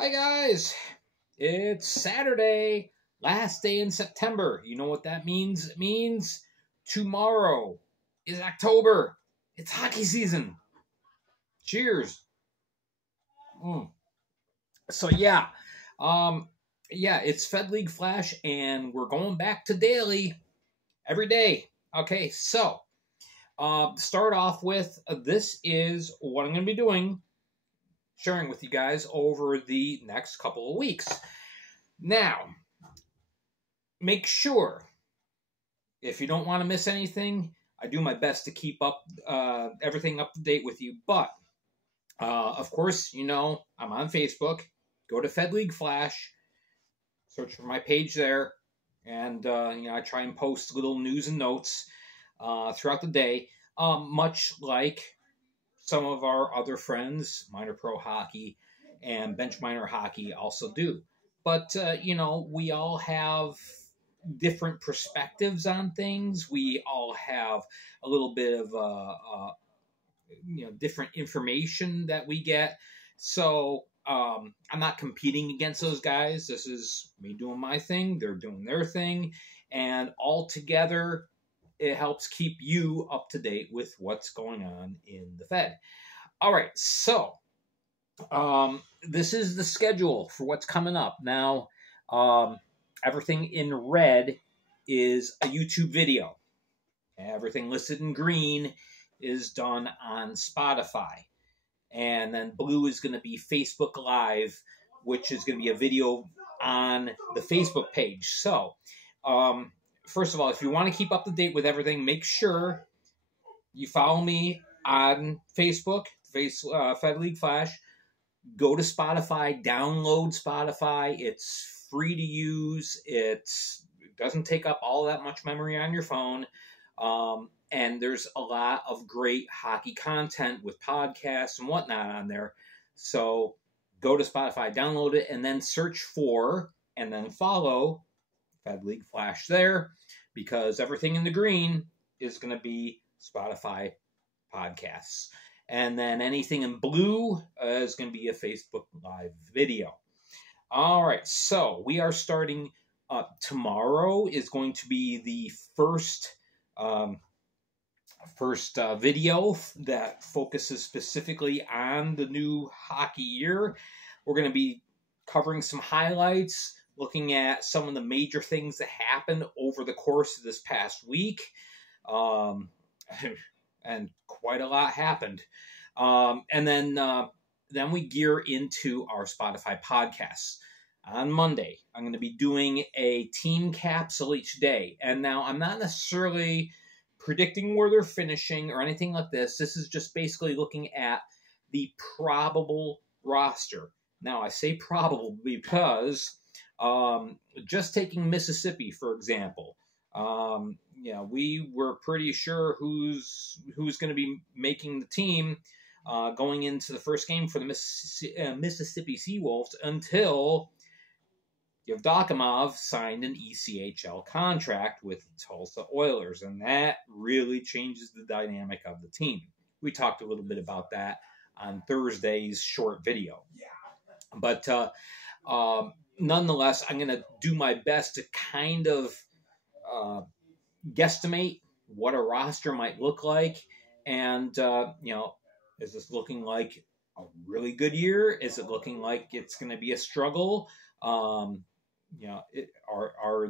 Hi guys, it's Saturday, last day in September. You know what that means? It means tomorrow is October. It's hockey season. Cheers. Mm. So it's Fed League Flash, and we're going back to daily every day. Okay, so start off with this is what I'm going to be doing, sharing with you guys over the next couple of weeks. Now, make sure, if you don't want to miss anything, I do my best to keep up everything up to date with you. But, of course, you know, I'm on Facebook. Go to Fed League Flash. Search for my page there. And, I try and post little news and notes throughout the day. Much like some of our other friends, Minor Pro Hockey and Bench Minor Hockey, also do. But, we all have different perspectives on things. We all have a little bit of, different information that we get. So I'm not competing against those guys. This is me doing my thing. They're doing their thing. And all together, it helps keep you up to date with what's going on in the Fed. All right, so this is the schedule for what's coming up. Now, everything in red is a YouTube video. Everything listed in green is done on Spotify. And then blue is going to be Facebook Live, which is going to be a video on the Facebook page. So, first of all, if you want to keep up to date with everything, make sure you follow me on Facebook, Fed League Flash. Go to Spotify, download Spotify. It's free to use. It doesn't take up all that much memory on your phone. And there's a lot of great hockey content with podcasts and whatnot on there. So go to Spotify, download it, and then search for and then follow Fed League Flash there, because everything in the green is going to be Spotify podcasts. And then anything in blue is going to be a Facebook Live video. All right, so we are starting tomorrow is going to be the first video that focuses specifically on the new hockey year. We're going to be covering some highlights, looking at some of the major things that happened over the course of this past week. And quite a lot happened. And then we gear into our Spotify podcasts. On Monday, I'm going to be doing a team capsule each day. And now I'm not necessarily predicting where they're finishing or anything like this. This is just basically looking at the probable roster. Now, I say probable because just taking Mississippi, for example, we were pretty sure who's going to be making the team going into the first game for the Mississippi Seawolves until Yevdokimov signed an ECHL contract with the Tulsa Oilers, and that really changes the dynamic of the team. We talked a little bit about that on Thursday's short video. But nonetheless, I'm going to do my best to kind of guesstimate what a roster might look like. And, is this looking like a really good year? Is it looking like it's going to be a struggle? Are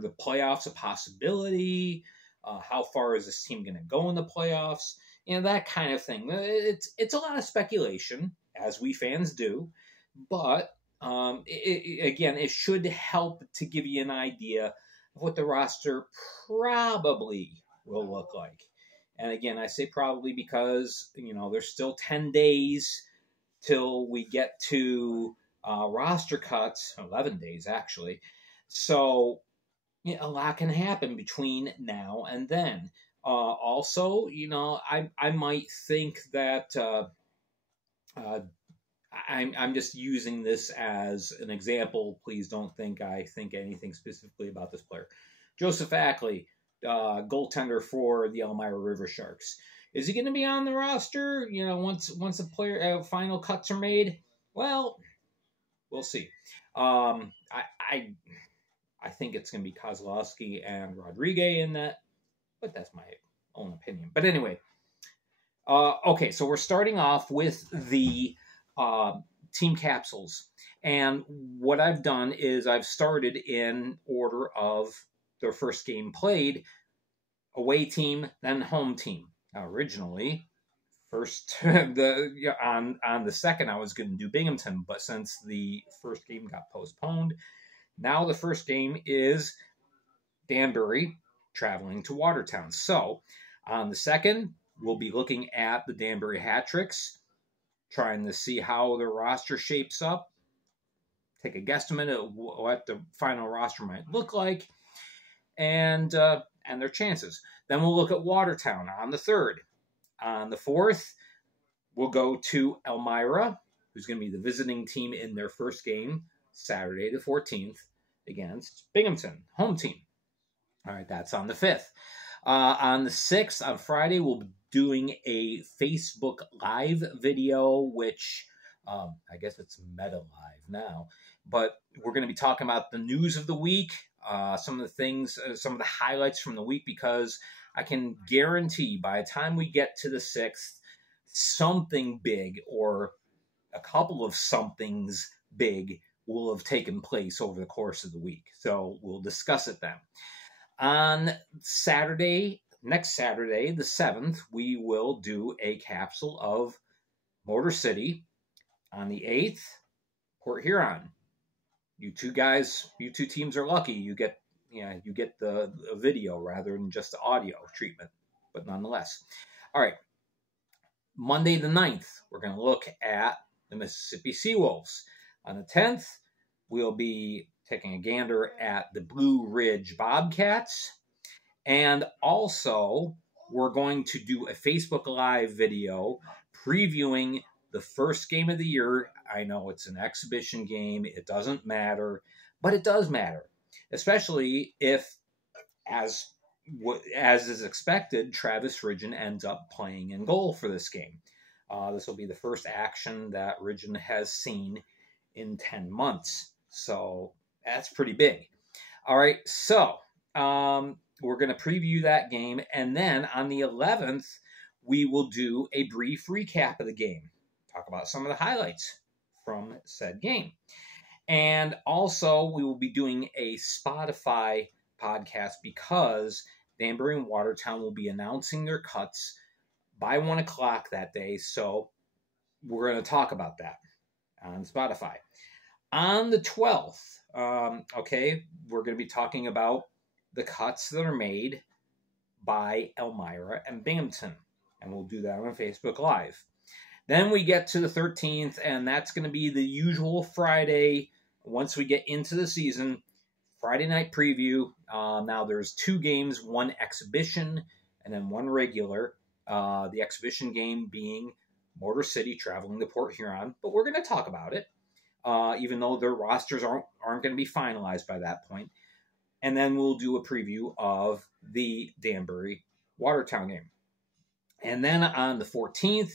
the playoffs a possibility? How far is this team going to go in the playoffs? That kind of thing. It's a lot of speculation, as we fans do. But, it should help to give you an idea of what the roster probably will look like. And again, I say probably because, there's still 10 days till we get to roster cuts, 11 days actually. So a lot can happen between now and then. Also, I might think that I'm just using this as an example. Please don't think I think anything specifically about this player. Joseph Ackley, goaltender for the Elmira River Sharks. Is he going to be on the roster? Once the final cuts are made. Well, We'll see. I think it's going to be Kozlowski and Rodriguez in that, but that's my own opinion. But anyway, okay, so we're starting off with the team capsules. And what I've done is I've started in order of their first game played, away team, then home team. Now, originally, first on the second, I was going to do Binghamton, but since the first game got postponed, now the first game is Danbury traveling to Watertown. So on the second, we'll be looking at the Danbury Hat-Tricks, trying to see how their roster shapes up, take a guesstimate of what the final roster might look like, and their chances. Then we'll look at Watertown on the third. On the fourth, we'll go to Elmira, who's going to be the visiting team in their first game, Saturday the 14th, against Binghamton, home team. All right, that's on the 5th. On the 6th, on Friday, we'll be doing a Facebook Live video, which I guess it's Meta Live now. But we're going to be talking about the news of the week, some of the things, some of the highlights from the week, because I can guarantee by the time we get to the 6th, something big or a couple of somethings big will have taken place over the course of the week. So we'll discuss it then. On Saturday, next Saturday, the 7th, we will do a capsule of Motor City. On the 8th, Port Huron. You two teams are lucky. You get the video rather than just the audio treatment, but nonetheless. All right. Monday the 9th, we're going to look at the Mississippi Seawolves. On the 10th, we'll be taking a gander at the Blue Ridge Bobcats. And also, we're going to do a Facebook Live video previewing the first game of the year. I know it's an exhibition game. It doesn't matter, but it does matter, especially if, as is expected, Travis Ridgen ends up playing in goal for this game. This will be the first action that Ridgen has seen in 10 months. So that's pretty big. All right, so we're going to preview that game. And then on the 11th, we will do a brief recap of the game. Talk about some of the highlights from said game. And also, we will be doing a Spotify podcast because Danbury and Watertown will be announcing their cuts by 1 o'clock that day. So we're going to talk about that on Spotify. On the 12th, we're going to be talking about the cuts that are made by Elmira and Binghamton. And we'll do that on Facebook Live. Then we get to the 13th, and that's going to be the usual Friday. Once we get into the season, Friday night preview. Now there's 2 games, 1 exhibition and then 1 regular. The exhibition game being Motor City traveling to Port Huron. But we're going to talk about it, even though their rosters aren't going to be finalized by that point. And then we'll do a preview of the Danbury Watertown game. And then on the 14th,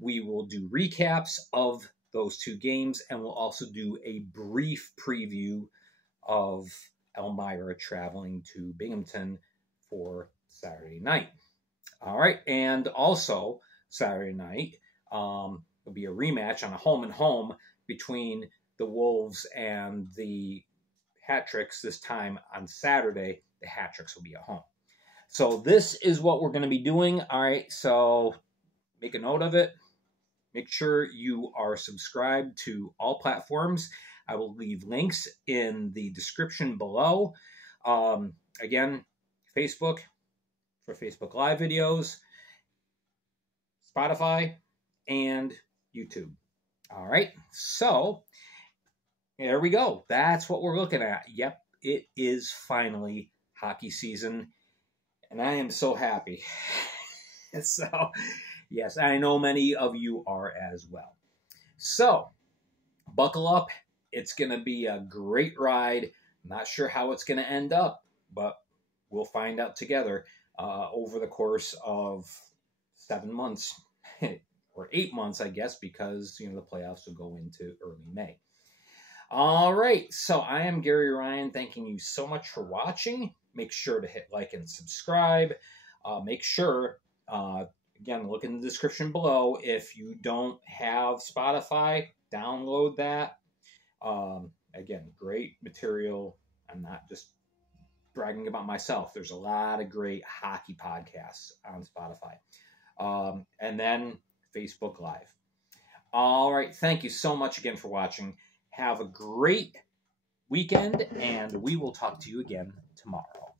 we will do recaps of those 2 games, and we'll also do a brief preview of Elmira traveling to Binghamton for Saturday night. All right, and also Saturday night will be a rematch on a home and home between the Wolves and the Hat-Tricks. This time on Saturday, the Hat-Tricks will be at home. So this is what we're going to be doing. All right, so make a note of it. Make sure you are subscribed to all platforms. I will leave links in the description below. Again, Facebook for Facebook Live videos, Spotify, and YouTube. All right, so there we go. That's what we're looking at. Yep, it is finally hockey season, and I am so happy. So, yes, I know many of you are as well. So, buckle up. It's going to be a great ride. Not sure how it's going to end up, but we'll find out together over the course of 7 months or 8 months, I guess, because the playoffs will go into early May. All right, so I am Gary Ryan. Thanking you so much for watching. Make sure to hit like and subscribe. Make sure, again, look in the description below. If you don't have Spotify, download that. Again, great material. I'm not just bragging about myself. There's a lot of great hockey podcasts on Spotify. And then Facebook Live. All right, thank you so much again for watching. Have a great weekend, and we will talk to you again tomorrow.